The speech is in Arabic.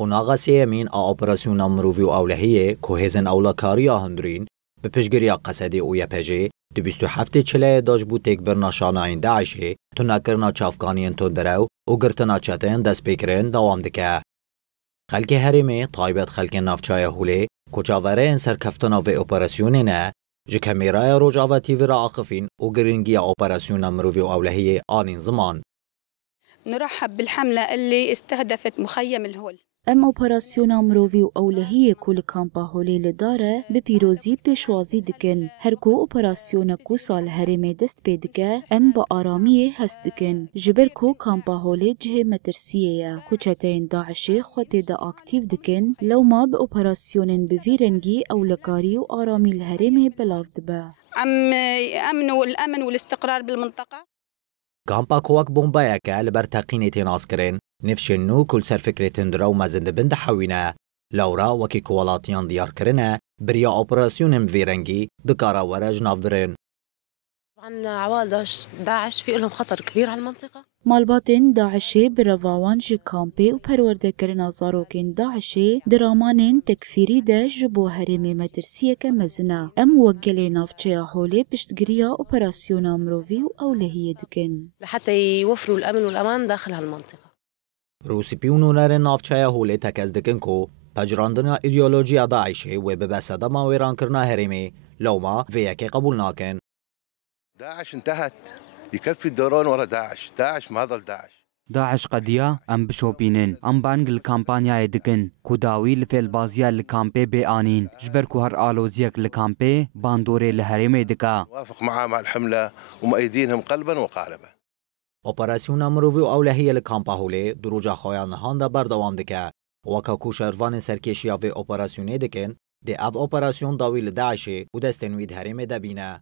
قناغ سيمين اوبراسيون مروفي اولهيه كوهزن اولكاريا هندرين بپشگریا قصدی او یپجه 27 چله داش بو تک برناشاناین داعشه تو نکرنا چافکانین تو درو او گرتنا چتن دست بکرن دوام دکه. خلک هرمه طایبت خلک نافچای هوله کچاوره انسر کفتنا و اپراسیون نه جه کمیرای روجاواتی و راقفین او گرینگی اپراسیون مروفی اولهیه آنین زمان. نرحب بالحملة اللي استهدفت مخيم الهول. ام اپراسیونا مروی و اولهیه کل کامپا هولی لداره به پیروزی پیشوازی دکن. هر کو اپراسیونا کو سال هرمه دست پیدکه ام با آرامی هست دکن. جبر کو کامپا هولی جه مترسیه کوچتین داعشی خود دا اکتیو دکن لو ما به اپراسیونن بویرنگی اولکاری و آرامی الهرمه بلاف دبه. عم يأمنوا الأمن والاستقرار بالمنطقة. کامپا کوک بومبایا که لبر تقینه تناس کرن نفشن نو کل سر فکرتن درو مزند بند حوینه لورا وکی کوالاتیان دیار کرنه بریا اپراسیون مفیرنگی دکارا ورج نافرن. طبعا عوال داعش في لهم خطر كبير على المنطقة. مالباتن داعشي برواوان جي كامبي و پرورده کرنا زاروكين داعشي درامانين تكفيري ده جبو هرمي مدرسية كمزنا ام وقلي نافچه هولي بشتگريا اوپراسيونا مروفي و اولهية دكن لحتى يوفروا الأمن والأمان داخل هالمنطقة. روسی پیونولار نافچه هولی تکز دکن کو پجراندنا ایدئولوژیا داعشه و به بساده ما ویران کرنا هرمي لوما ویاکی قبول ناکن. داعش انتهت يكفي الدوران ورا داعش ما ظل داعش قديا ام بشوبينن ام بانج الكامبانيا دكن كوداوي لفيل بازيا الكامبي بانين جبركو هر الوزيك الكامبي باندوري لهرمي دكا وافق معاه مع الحمله ومؤيدينهم قلبا وقالبا. اپراسیون مروی اولهیه لکامپا هولی دروجا خویان هاندا بردوام دکه وکا کوشروان سرکشیا و اپراسیونه دکن دی اف اپراسیون داوی لداعشه و دستنوید هرمه دبینه.